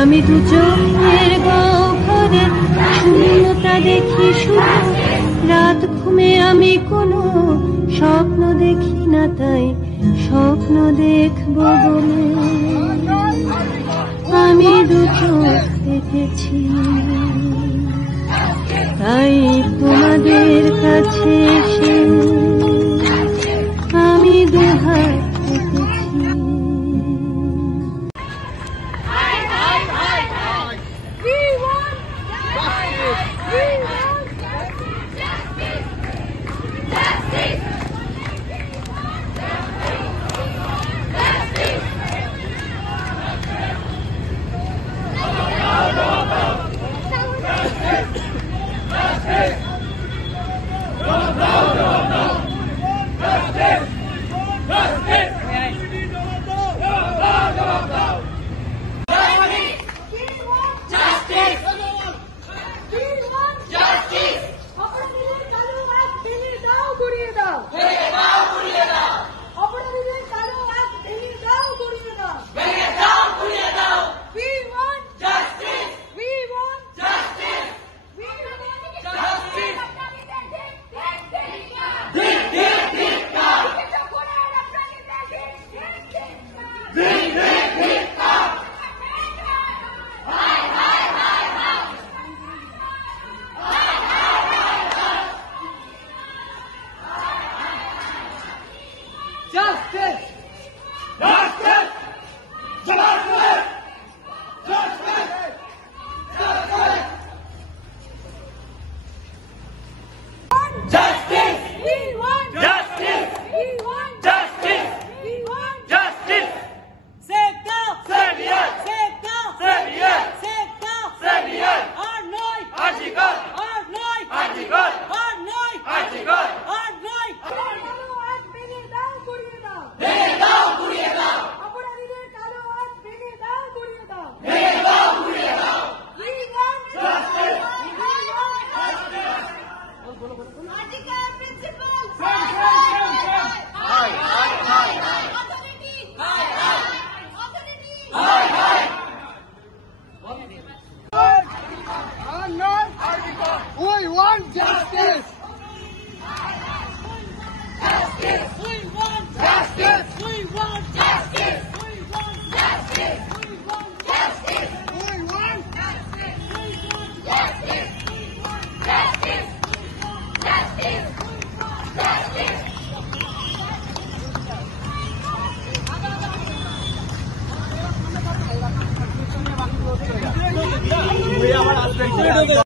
আমি দু চোখের গহ্বরে শূন্যতা দেখি শুধু, রাত ঘুমে আমি কোনো স্বপ্ন দেখি না, তাই স্বপ্ন দেখব বলে আমি দু চোখ দেখেছি। তাই তোমাদের কাছে এসে আমি দুহাত পেতেছি। We want justice! Justice! We want justice! We want justice! We want justice! We want justice! We want justice! We want justice! We want justice! We want justice! Justice!